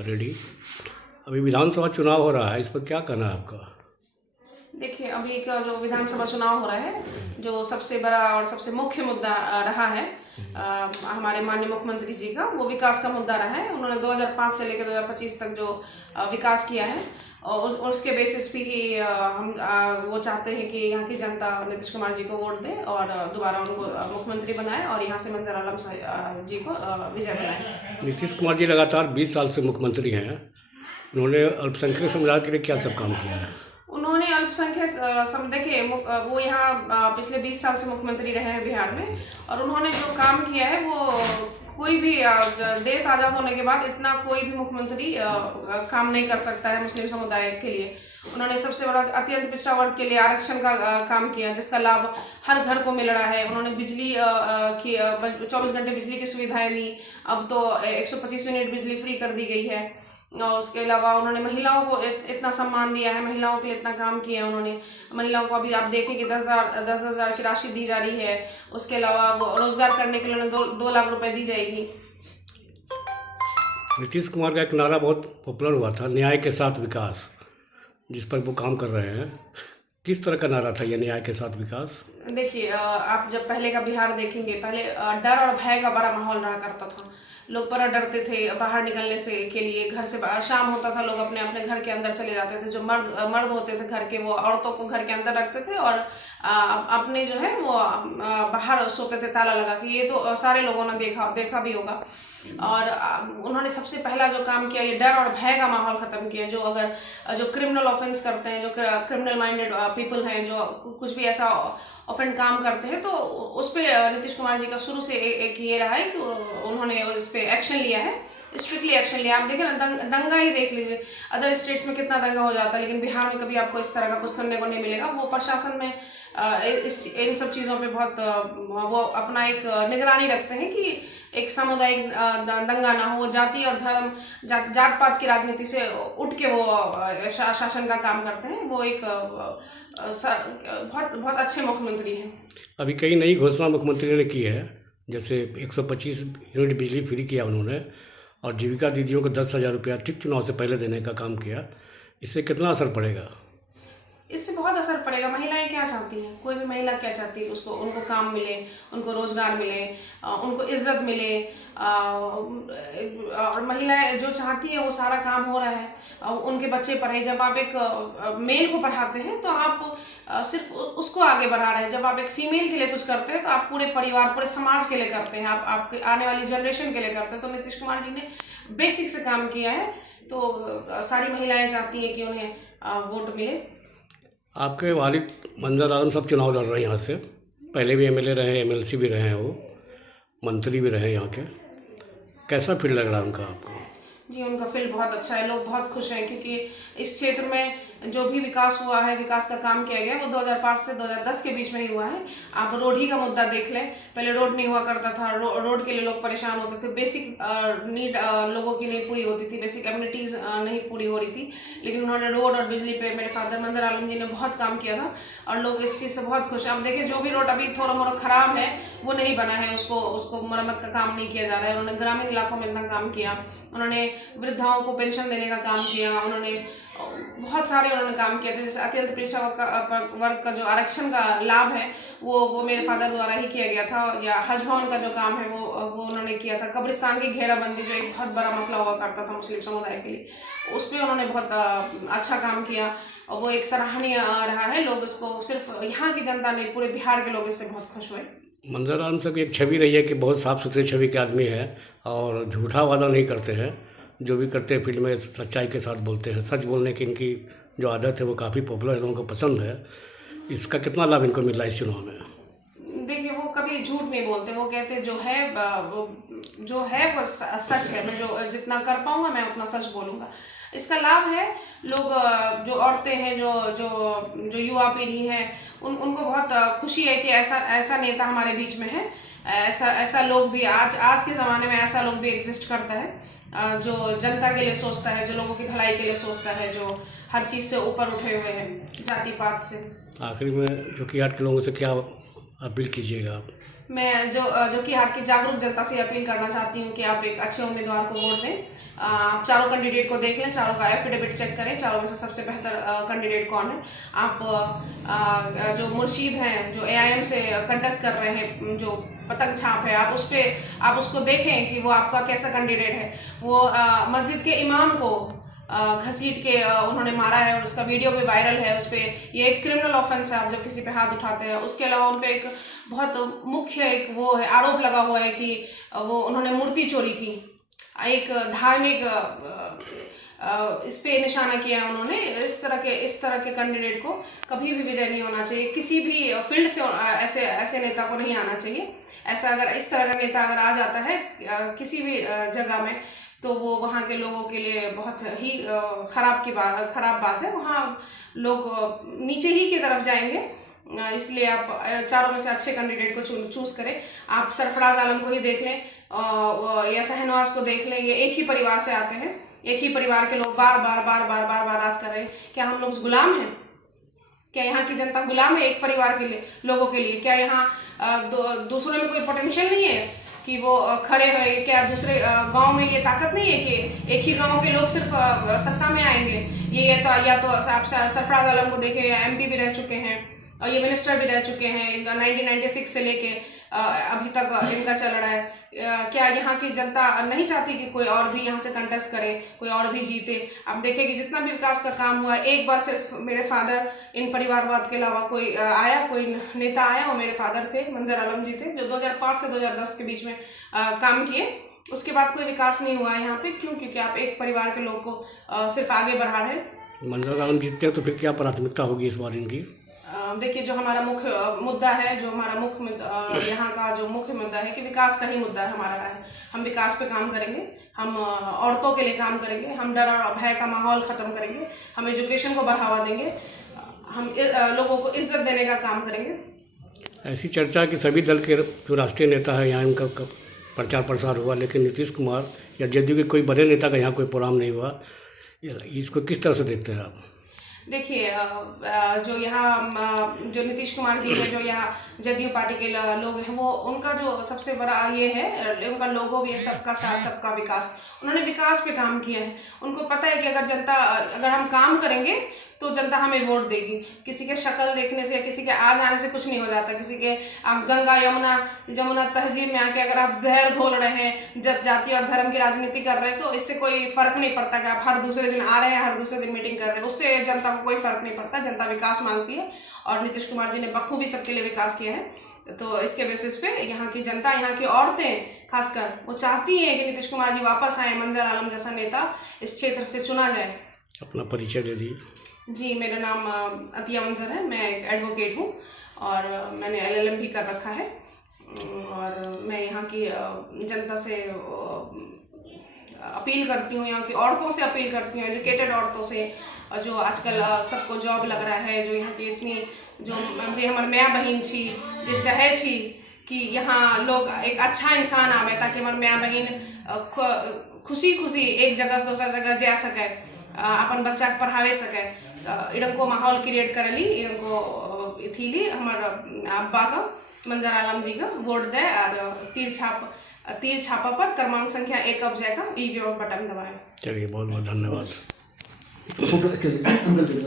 Ready. अभी विधानसभा चुनाव हो रहा है, इस पर क्या कहना है आपका? देखिए, अभी का जो विधानसभा चुनाव हो रहा है, जो सबसे बड़ा और सबसे मुख्य मुद्दा रहा है हमारे माननीय मुख्यमंत्री जी का, वो विकास का मुद्दा रहा है। उन्होंने 2005 से लेकर 2025 तक जो विकास किया है, और उसके बेसिस पे ही हम वो चाहते हैं कि यहाँ की जनता नीतीश कुमार जी को वोट दे और दोबारा उनको मुख्यमंत्री बनाए और यहाँ से मंजर आलम जी को विजय बनाए। नीतीश कुमार जी लगातार 20 साल से मुख्यमंत्री हैं। उन्होंने अल्पसंख्यक समुदाय के लिए क्या सब काम किया है? उन्होंने अल्पसंख्यक देखिए, वो यहाँ पिछले 20 साल से मुख्यमंत्री रहे हैं बिहार में, और उन्होंने जो काम किया है वो कोई भी देश आज़ाद होने के बाद इतना कोई भी मुख्यमंत्री काम नहीं कर सकता है मुस्लिम समुदाय के लिए। उन्होंने सबसे बड़ा अत्यंत पिछड़ा वर्ग के लिए आरक्षण का काम किया, जिसका लाभ हर घर को मिल रहा है। उन्होंने बिजली की 24 घंटे बिजली की सुविधाएं दी। अब तो 125 यूनिट बिजली फ्री कर दी गई है। और उसके अलावा उन्होंने महिलाओं को इतना सम्मान दिया है, महिलाओं के लिए इतना काम किया है उन्होंने। महिलाओं को अभी आप देखें कि 10,000 की राशि दी जा रही है। उसके अलावा वो रोजगार करने के लिए उन्हें 2 लाख रुपए दी जाएगी। नीतीश कुमार का एक नारा बहुत पॉपुलर हुआ था, न्याय के साथ विकास, जिस पर वो काम कर रहे हैं। किस तरह का नारा था ये, न्याय के साथ विकास? देखिए, आप जब पहले का बिहार देखेंगे, पहले डर और भय का बड़ा माहौल रहा करता था। लोग बड़ा डरते थे बाहर निकलने से के लिए। घर से शाम होता था, लोग अपने अपने घर के अंदर चले जाते थे। जो मर्द होते थे घर के, वो औरतों को घर के अंदर रखते थे और अपने जो है वो बाहर सोते थे ताला लगा के। ये तो सारे लोगों ने देखा भी होगा। और उन्होंने सबसे पहला जो काम किया, ये डर और भय का माहौल ख़त्म किया। जो क्रिमिनल ऑफेंस करते हैं, जो क्रिमिनल माइंडेड पीपल हैं, जो कुछ भी ऐसा ऑफेंड काम करते हैं, तो उस पर नीतीश कुमार जी का शुरू से एक ये रहा है कि उन्होंने उस पर एक्शन लिया है, स्ट्रिक्टली एक्शन लिया। आप देखें ना, दंगा ही देख लीजिए। अदर स्टेट्स में कितना दंगा हो जाता है, लेकिन बिहार में कभी आपको इस तरह का कुछ सुनने को नहीं मिलेगा। वो प्रशासन में इन सब चीज़ों पे बहुत वो अपना एक निगरानी रखते हैं कि एक सामुदायिक दंगा ना हो। जाति और धर्म, जात पात की राजनीति से उठ के वो शासन का काम करते हैं। वो एक बहुत बहुत अच्छे मुख्यमंत्री हैं। अभी कई नई घोषणा मुख्यमंत्री ने की है, जैसे 125 यूनिट बिजली फ्री किया उन्होंने, और जीविका दीदियों को 10,000 रुपया ठीक चुनाव से पहले देने का काम किया। इससे कितना असर पड़ेगा? इससे बहुत असर पड़ेगा। महिलाएं क्या चाहती हैं? कोई भी महिला क्या चाहती है? उनको काम मिले, उनको रोजगार मिले, उनको इज्जत मिले। और महिलाएं जो चाहती हैं वो सारा काम हो रहा है। उनके बच्चे पढ़े। जब आप एक मेल को पढ़ाते हैं तो आप सिर्फ उसको आगे बढ़ा रहे हैं। जब आप एक फीमेल के लिए कुछ करते हैं तो आप पूरे परिवार, पूरे समाज के लिए करते हैं, आप आपके आने वाली जनरेशन के लिए करते हैं। तो नीतीश कुमार जी ने बेसिक से काम किया है। तो सारी महिलाएं चाहती हैं कि उन्हें वोट मिले। आपके वालिद मंजर आलम सब चुनाव लड़ रहे हैं यहाँ से, पहले भी एमएलए रहे, एमएलसी भी रहे हैं, वो मंत्री भी रहे यहाँ के। कैसा फील लग रहा है उनका आपको? जी, उनका फील्ड बहुत अच्छा है। लोग बहुत खुश हैं क्योंकि इस क्षेत्र में जो भी विकास हुआ है, विकास का काम किया गया, वो 2005 से 2010 के बीच में ही हुआ है। आप रोड ही का मुद्दा देख लें। पहले रोड नहीं हुआ करता था। रोड के लिए लोग परेशान होते थे। बेसिक नीड लोगों की नहीं पूरी होती थी, बेसिक एमिनिटीज़ नहीं पूरी हो रही थी। लेकिन उन्होंने रोड और बिजली पे, मेरे फादर मंजर आलम जी ने बहुत काम किया था और लोग इस चीज़ से बहुत खुश हैं। अब देखिए, जो भी रोड अभी थोड़ा मोड़ा ख़राब है वो नहीं बना है, उसको मरम्मत का काम नहीं किया जा रहा है। उन्होंने ग्रामीण इलाकों में इतना काम किया। उन्होंने वृद्धाओं को पेंशन देने का काम किया। उन्होंने बहुत सारे काम किए थे। जैसे अत्यंत पिछड़ा वर्ग का जो आरक्षण का लाभ है वो मेरे फादर द्वारा ही किया गया था। या हज भवन का जो काम है वो उन्होंने किया था। कब्रिस्तान की घेराबंदी, जो एक बहुत बड़ा मसला हुआ करता था मुस्लिम समुदाय के लिए, उस पर उन्होंने बहुत अच्छा काम किया और वो एक सराहनीय रहा है। लोग इसको, सिर्फ यहाँ की जनता नहीं, पूरे बिहार के लोग इससे बहुत खुश हुए। मंजर आलम साहब की एक छवि रही है कि बहुत साफ़ सुथरी छवि के आदमी है और झूठा वादा नहीं करते हैं। जो भी करते हैं फील्ड में सच्चाई के साथ बोलते हैं। सच बोलने की इनकी जो आदत है वो काफ़ी पॉपुलर है, लोगों को पसंद है। इसका कितना लाभ इनको मिल रहा है इस चुनाव में? देखिए, वो कभी झूठ नहीं बोलते। वो कहते जो है वो सच है। मैं जो जितना कर पाऊंगा मैं उतना सच बोलूँगा। इसका लाभ है लोग, जो औरतें हैं, जो युवा पीढ़ी है, उनको बहुत खुशी है कि ऐसा नेता हमारे बीच में है। ऐसा लोग भी आज के ज़माने में ऐसा लोग भी एग्जिस्ट करता है, जो जनता के लिए सोचता है, जो लोगों की भलाई के लिए सोचता है, जो हर चीज़ से ऊपर उठे हुए हैं जाति पात से। आखिरी में जो कि 8 लोगों से क्या अपील कीजिएगा आप? मैं जो कि हाट की जागरूक जनता से अपील करना चाहती हूँ कि आप एक अच्छे उम्मीदवार को वोट दें। आप चारों कैंडिडेट को देख लें, चारों का एफिडेविट चेक करें, चारों में से सबसे बेहतर कैंडिडेट कौन है। आप जो मुर्शीद हैं, जो AIM से कंटेस्ट कर रहे हैं, जो पतंग छाप है, आप उसको देखें कि वो आपका कैसा कैंडिडेट है। वो मस्जिद के इमाम को घसीट के उन्होंने मारा है और उसका वीडियो भी वायरल है। उस पर ये एक क्रिमिनल ऑफेंस है, आप जब किसी पे हाथ उठाते हैं। उसके अलावा उन पे एक बहुत मुख्य एक वो है, आरोप लगा हुआ है कि वो उन्होंने मूर्ति चोरी की। एक धार्मिक इस पे निशाना किया है उन्होंने। इस तरह के कैंडिडेट को कभी भी विजय नहीं होना चाहिए। किसी भी फील्ड से ऐसे नेता को नहीं आना चाहिए। ऐसा अगर इस तरह का नेता अगर आ जाता है किसी भी जगह में, तो वो वहाँ के लोगों के लिए बहुत ही खराब बात है। वहाँ लोग नीचे ही की तरफ जाएंगे। इसलिए आप चारों में से अच्छे कैंडिडेट को चूज करें। आप सरफराज आलम को ही देख लें या शहनवाज को देख लें। ये एक ही परिवार से आते हैं, एक ही परिवार के लोग बार बार राज कर रहे हैं। क्या हम लोग गुलाम हैं? क्या यहाँ की जनता गुलाम है एक परिवार के लिए, लोगों के लिए? क्या यहाँ दूसरों में कोई पोटेंशियल नहीं है कि वो खड़े रहे? क्या दूसरे गांव में ये ताकत नहीं है कि एक ही गांव के लोग सिर्फ सत्ता में आएंगे? ये तो या तो आप सरफराज आलम को देखें, या MP भी रह चुके हैं और ये मिनिस्टर भी रह चुके हैं। 1996 से लेके अभी तक इनका चल रहा है। क्या यहाँ की जनता नहीं चाहती कि कोई और भी यहाँ से कंटेस्ट करे, कोई और भी जीते? आप देखें कि जितना भी विकास का काम हुआ, एक बार सिर्फ मेरे फादर, इन परिवारवाद के अलावा कोई नेता आया, वो मेरे फादर थे, मंजर आलम जी थे, जो 2005 से 2010 के बीच में काम किए। उसके बाद कोई विकास नहीं हुआ है यहाँ पे। क्यों? क्योंकि आप एक परिवार के लोग को सिर्फ आगे बढ़ा रहे हैं। मंजर आलम जीतते हैं तो फिर क्या प्राथमिकता होगी इस बार इनकी? देखिए, जो हमारा मुख्य मुद्दा है, जो हमारा यहाँ का जो मुख्य मुद्दा है कि विकास का ही मुद्दा है हमारा है। हम विकास पे काम करेंगे, हम औरतों के लिए काम करेंगे, हम डर और भय का माहौल ख़त्म करेंगे, हम एजुकेशन को बढ़ावा देंगे, हम लोगों को इज्जत देने का काम करेंगे। ऐसी चर्चा कि सभी दल के जो राष्ट्रीय नेता है यहाँ इनका प्रचार प्रसार हुआ, लेकिन नीतीश कुमार या जदयू के कोई बड़े नेता का यहाँ कोई प्रोग्राम नहीं हुआ। इसको किस तरह से देखते हैं आप? देखिए, जो नीतीश कुमार जी है, जो यहाँ जदयू पार्टी के लोग हैं, वो उनका जो सबसे बड़ा ये है, उनका लोगो भी है सबका साथ सबका विकास। उन्होंने विकास पे काम किया है। उनको पता है कि अगर हम काम करेंगे तो जनता हमें वोट देगी। किसी के शक्ल देखने से या किसी के आ जाने से कुछ नहीं हो जाता। किसी के आप गंगा जमुना तहजीब में आके अगर आप जहर घोल रहे हैं, जाति और धर्म की राजनीति कर रहे हैं, तो इससे कोई फर्क नहीं पड़ता कि आप हर दूसरे दिन आ रहे हैं, हर दूसरे दिन मीटिंग कर रहे हैं। उससे जनता को कोई फर्क नहीं पड़ता। जनता विकास मांगती है और नीतीश कुमार जी ने बखूबी सबके लिए विकास किया है। तो इसके बेसिस पे यहाँ की जनता, यहाँ की औरतें खासकर, वो चाहती हैं कि नीतीश कुमार जी वापस आए, मंजर आलम जैसा नेता इस क्षेत्र से चुना जाए। अपना परिचय दे दी। जी, मेरा नाम अतिया मंजर है। मैं एक एडवोकेट हूँ और मैंने LLM भी कर रखा है। और मैं यहाँ की जनता से अपील करती हूँ, यहाँ की औरतों से अपील करती हूँ, एजुकेटेड औरतों से, जो आजकल सबको जॉब लग रहा है, जो यहाँ की इतनी जो हमारे माँ बहन छी जो चाहे छी कि यहाँ लोग एक अच्छा इंसान आवे, ताकि हमारे माँ बहन खुशी एक जगह से दूसरा जगह जा सके, अपन बच्चा के पढ़ावे सके। इनको माहौल क्रिएट करेली, इनको इथीली हमार अब्बा का, मंजर आलम जी का वोट दे और तीर छापा पर क्रमांक संख्या 1 अब जाएगा, ई बटन दबाएं। चलिए, बहुत बहुत धन्यवाद।